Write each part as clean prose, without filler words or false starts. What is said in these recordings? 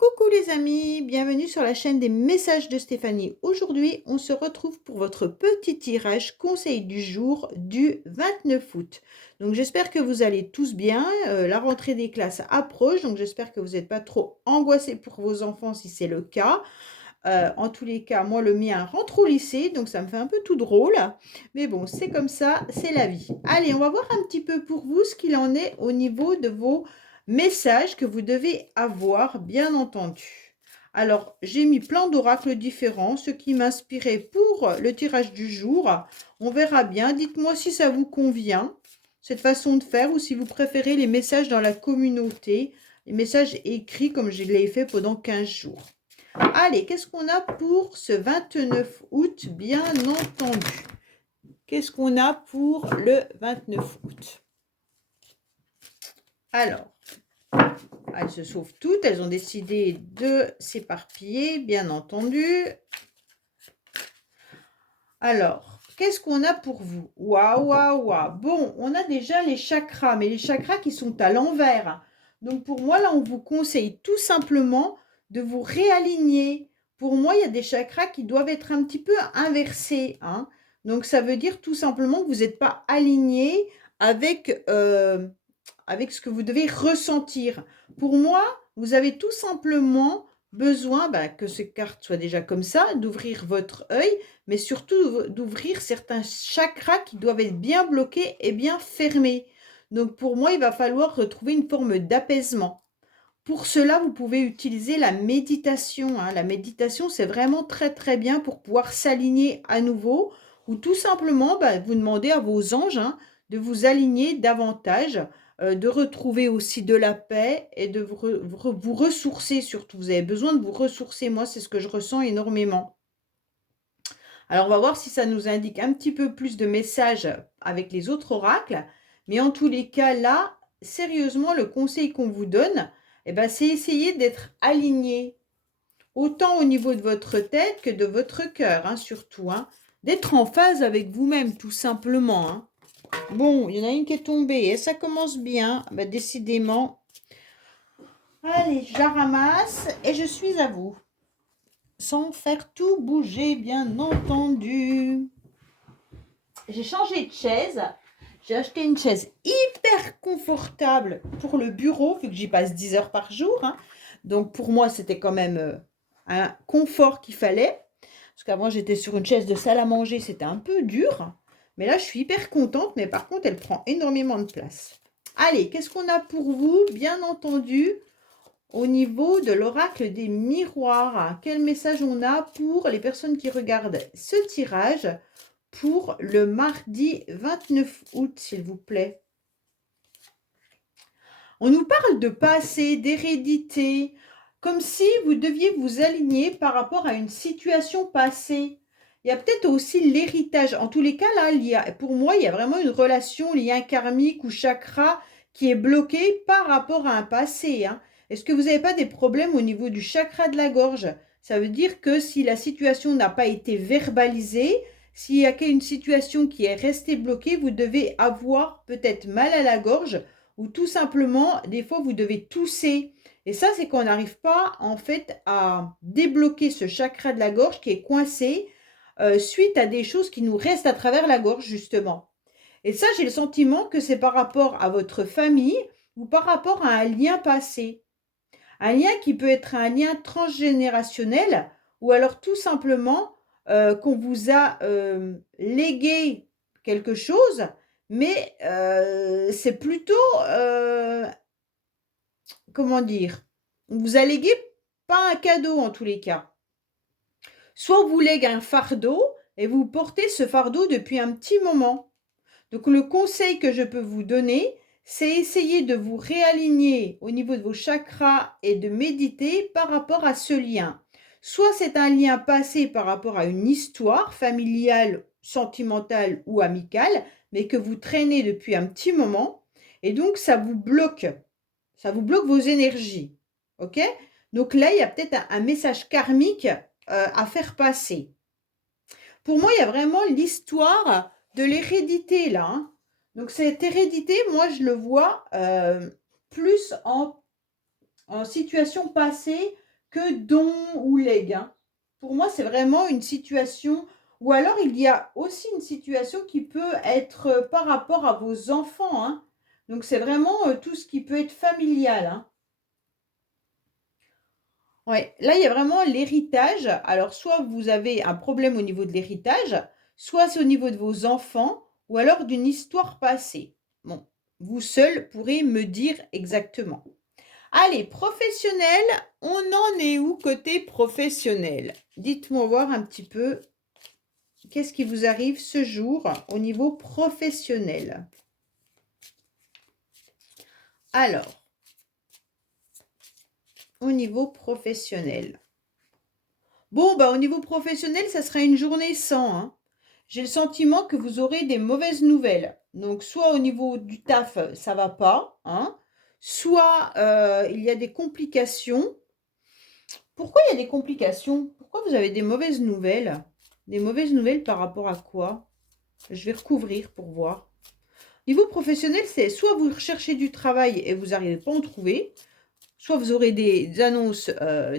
Coucou les amis, bienvenue sur la chaîne des messages de Stéphanie. Aujourd'hui, on se retrouve pour votre petit tirage conseil du jour du 29 août. Donc j'espère que vous allez tous bien. La rentrée des classes approche, donc j'espère que vous n'êtes pas trop angoissés pour vos enfants si c'est le cas. En tous les cas, moi le mien rentre au lycée, donc ça me fait un peu tout drôle. Mais bon, c'est comme ça, c'est la vie. Allez, on va voir un petit peu pour vous ce qu'il en est au niveau de vos messages que vous devez avoir, bien entendu. Alors, j'ai mis plein d'oracles différents, ce qui m'inspirait pour le tirage du jour. On verra bien. Dites-moi si ça vous convient, cette façon de faire, ou si vous préférez les messages dans la communauté, les messages écrits comme je l'ai fait pendant 15 jours. Allez, qu'est-ce qu'on a pour ce 29 août, bien entendu? Qu'est-ce qu'on a pour le 29 août? Alors, elles se sauvent toutes, elles ont décidé de s'éparpiller, bien entendu. Alors, qu'est-ce qu'on a pour vous? Waouh, waouh, waouh. Bon, on a déjà les chakras, mais les chakras qui sont à l'envers. Donc, pour moi, là, on vous conseille tout simplement de vous réaligner. Pour moi, il y a des chakras qui doivent être un petit peu inversés, hein. Donc, ça veut dire tout simplement que vous n'êtes pas aligné avec, avec ce que vous devez ressentir. Pour moi, vous avez tout simplement besoin que ces cartes soient déjà comme ça, d'ouvrir votre œil, mais surtout d'ouvrir certains chakras qui doivent être bien bloqués et bien fermés. Donc pour moi, il va falloir retrouver une forme d'apaisement. Pour cela, vous pouvez utiliser la méditation, hein. La méditation, c'est vraiment très très bien pour pouvoir s'aligner à nouveau, ou tout simplement vous demandez à vos anges, hein, de vous aligner davantage, de retrouver aussi de la paix et de vous ressourcer surtout. Vous avez besoin de vous ressourcer. Moi, c'est ce que je ressens énormément. Alors, on va voir si ça nous indique un petit peu plus de messages avec les autres oracles. Mais en tous les cas, là, sérieusement, le conseil qu'on vous donne, c'est essayer d'être aligné, autant au niveau de votre tête que de votre cœur, hein, surtout. Hein. D'être en phase avec vous-même, tout simplement. Hein. Bon, il y en a une qui est tombée et ça commence bien. Décidément. Allez, je la ramasse et je suis à vous. Sans faire tout bouger, bien entendu. J'ai changé de chaise. J'ai acheté une chaise hyper confortable pour le bureau, vu que j'y passe 10 heures par jour. Hein. Donc pour moi, c'était quand même un confort qu'il fallait. Parce qu'avant, j'étais sur une chaise de salle à manger, c'était un peu dur. Mais là, je suis hyper contente, mais par contre, elle prend énormément de place. Allez, qu'est-ce qu'on a pour vous? Bien entendu, au niveau de l'oracle des miroirs, quel message on a pour les personnes qui regardent ce tirage pour le mardi 29 août, s'il vous plaît? On nous parle de passé, d'hérédité, comme si vous deviez vous aligner par rapport à une situation passée. Il y a peut-être aussi l'héritage. En tous les cas, là, pour moi, il y a vraiment une relation, lien karmique ou chakra qui est bloqué par rapport à un passé. Hein. Est-ce que vous n'avez pas des problèmes au niveau du chakra de la gorge? Ça veut dire que si la situation n'a pas été verbalisée, s'il y a une situation qui est restée bloquée, vous devez avoir peut-être mal à la gorge ou tout simplement, des fois, vous devez tousser. Et ça, c'est qu'on n'arrive pas, en fait, à débloquer ce chakra de la gorge qui est coincé suite à des choses qui nous restent à travers la gorge, justement. Et ça, j'ai le sentiment que c'est par rapport à votre famille ou par rapport à un lien passé. Un lien qui peut être un lien transgénérationnel ou alors tout simplement qu'on vous a légué quelque chose, mais c'est plutôt, comment dire, on vous a légué pas un cadeau en tous les cas. Soit on vous lègue un fardeau et vous portez ce fardeau depuis un petit moment. Donc le conseil que je peux vous donner, c'est essayer de vous réaligner au niveau de vos chakras et de méditer par rapport à ce lien. Soit c'est un lien passé par rapport à une histoire familiale, sentimentale ou amicale, mais que vous traînez depuis un petit moment, et donc ça vous bloque. Ça vous bloque vos énergies. OK? Donc là, il y a peut-être un message karmique à faire passer. Pour moi, il y a vraiment l'histoire de l'hérédité là. Hein. Donc cette hérédité, moi, je le vois plus en situation passée que don ou legs, hein. Pour moi, c'est vraiment une situation, ou alors il y a aussi une situation qui peut être par rapport à vos enfants, hein. Donc, c'est vraiment tout ce qui peut être familial, hein. Ouais, là, il y a vraiment l'héritage. Alors, soit vous avez un problème au niveau de l'héritage, soit c'est au niveau de vos enfants, ou alors d'une histoire passée. Bon, vous seul pourrez me dire exactement. Allez, professionnel, on en est où côté professionnel? Dites-moi voir un petit peu qu'est-ce qui vous arrive ce jour au niveau professionnel. Alors, au niveau professionnel. Bon, bah, au niveau professionnel, ça sera une journée sans, hein. J'ai le sentiment que vous aurez des mauvaises nouvelles. Donc, soit au niveau du taf, ça va pas, hein, soit il y a des complications. Pourquoi il y a des complications? Pourquoi vous avez des mauvaises nouvelles? Des mauvaises nouvelles par rapport à quoi? Je vais recouvrir pour voir. Niveau professionnel, c'est soit vous recherchez du travail et vous n'arrivez pas à en trouver, soit vous aurez des annonces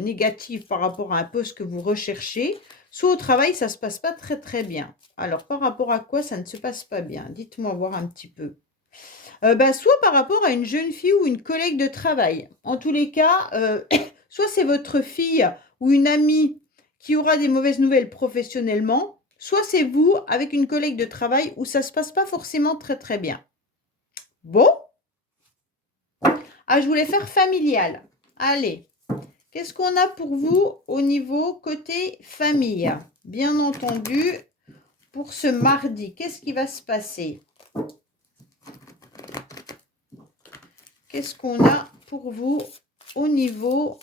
négatives par rapport à un poste que vous recherchez, soit au travail, ça ne se passe pas très très bien. Alors, par rapport à quoi ça ne se passe pas bien? Dites-moi voir un petit peu. Bah, soit par rapport à une jeune fille ou une collègue de travail. En tous les cas, soit c'est votre fille ou une amie qui aura des mauvaises nouvelles professionnellement, soit c'est vous avec une collègue de travail où ça ne se passe pas forcément très très bien. Bon, je voulais faire familial. Allez, qu'est-ce qu'on a pour vous au niveau côté famille? Bien entendu, pour ce mardi, qu'est-ce qui va se passer? Qu'est-ce qu'on a pour vous au niveau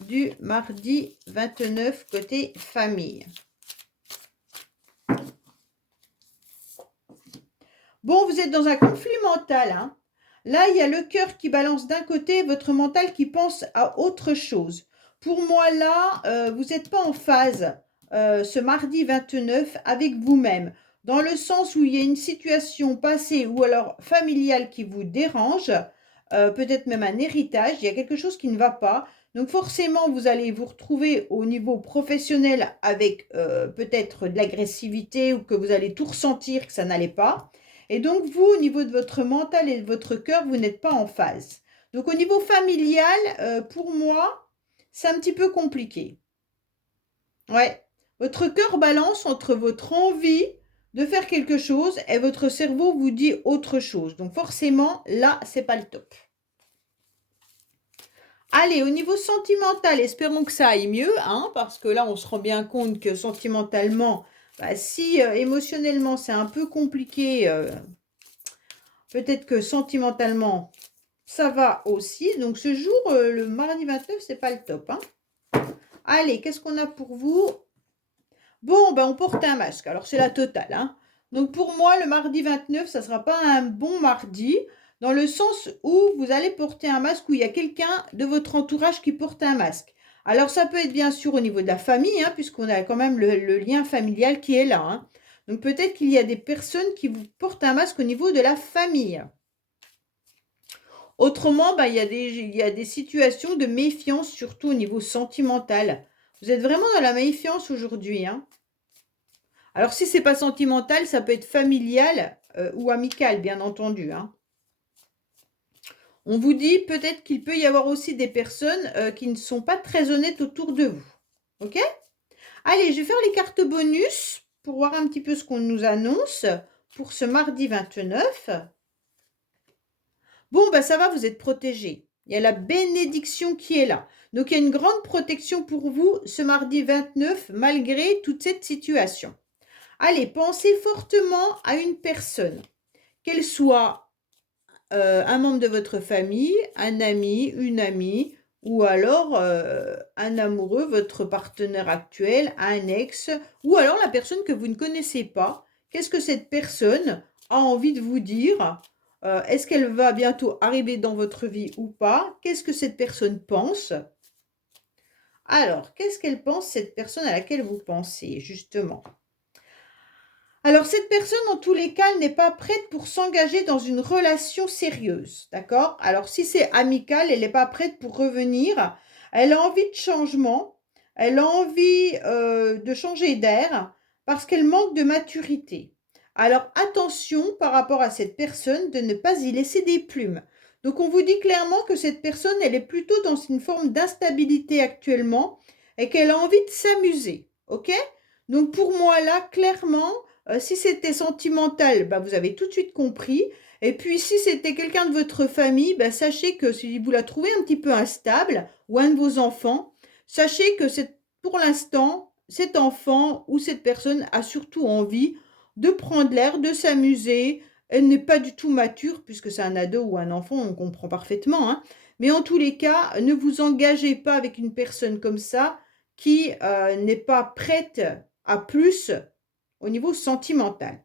du mardi 29 côté famille? Bon, vous êtes dans un conflit mental, hein. Là, il y a le cœur qui balance d'un côté, votre mental qui pense à autre chose. Pour moi, là, vous n'êtes pas en phase ce mardi 29 avec vous-même, dans le sens où il y a une situation passée ou alors familiale qui vous dérange, peut-être même un héritage, il y a quelque chose qui ne va pas. Donc forcément, vous allez vous retrouver au niveau professionnel avec peut-être de l'agressivité ou que vous allez tout ressentir que ça n'allait pas. Et donc, vous, au niveau de votre mental et de votre cœur, vous n'êtes pas en phase. Donc, au niveau familial, pour moi, c'est un petit peu compliqué. Ouais. Votre cœur balance entre votre envie de faire quelque chose et votre cerveau vous dit autre chose. Donc, forcément, là, c'est pas le top. Allez, au niveau sentimental, espérons que ça aille mieux, hein, parce que là, on se rend bien compte que sentimentalement, bah, si émotionnellement, c'est un peu compliqué, peut-être que sentimentalement, ça va aussi. Donc, ce jour, le mardi 29, c'est pas le top, hein. Allez, qu'est-ce qu'on a pour vous? Bon, ben, on porte un masque. Alors, c'est la totale, hein. Donc, pour moi, le mardi 29, ça ne sera pas un bon mardi, dans le sens où vous allez porter un masque, où il y a quelqu'un de votre entourage qui porte un masque. Alors, ça peut être bien sûr au niveau de la famille, hein, puisqu'on a quand même le lien familial qui est là, hein. Donc, peut-être qu'il y a des personnes qui vous portent un masque au niveau de la famille. Autrement, bah, il y a des situations de méfiance, surtout au niveau sentimental. Vous êtes vraiment dans la méfiance aujourd'hui, hein. Alors, si ce n'est pas sentimental, ça peut être familial ou amical, bien entendu, hein. On vous dit peut-être qu'il peut y avoir aussi des personnes qui ne sont pas très honnêtes autour de vous. OK? Allez, je vais faire les cartes bonus pour voir un petit peu ce qu'on nous annonce pour ce mardi 29. Bon, bah ça va, vous êtes protégés. Il y a la bénédiction qui est là. Donc, il y a une grande protection pour vous ce mardi 29, malgré toute cette situation. Allez, pensez fortement à une personne, qu'elle soit un membre de votre famille, un ami, une amie, ou alors un amoureux, votre partenaire actuel, un ex, ou alors la personne que vous ne connaissez pas. Qu'est-ce que cette personne a envie de vous dire? Est-ce qu'elle va bientôt arriver dans votre vie ou pas? Qu'est-ce que cette personne pense? Alors, qu'est-ce qu'elle pense, cette personne à laquelle vous pensez, justement? Alors, cette personne, en tous les cas, elle n'est pas prête pour s'engager dans une relation sérieuse, d'accord? Alors, si c'est amical, elle n'est pas prête pour revenir. Elle a envie de changement, elle a envie de changer d'air parce qu'elle manque de maturité. Alors attention par rapport à cette personne de ne pas y laisser des plumes. Donc on vous dit clairement que cette personne, elle est plutôt dans une forme d'instabilité actuellement et qu'elle a envie de s'amuser. OK? Donc pour moi là, clairement, si c'était sentimental, bah, vous avez tout de suite compris. Et puis si c'était quelqu'un de votre famille, bah, sachez que si vous la trouvez un petit peu instable, ou un de vos enfants, sachez que c'est pour l'instant, cet enfant ou cette personne a surtout envie de prendre l'air, de s'amuser. Elle n'est pas du tout mature, puisque c'est un ado ou un enfant, on comprend parfaitement, hein. Mais en tous les cas, ne vous engagez pas avec une personne comme ça qui n'est pas prête à plus au niveau sentimental.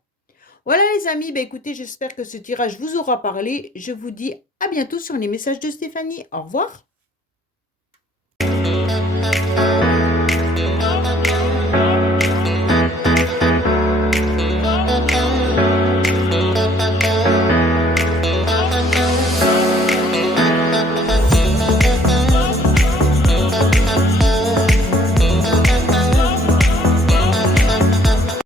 Voilà les amis, bah écoutez, j'espère que ce tirage vous aura parlé. Je vous dis à bientôt sur les messages de Stéphanie. Au revoir.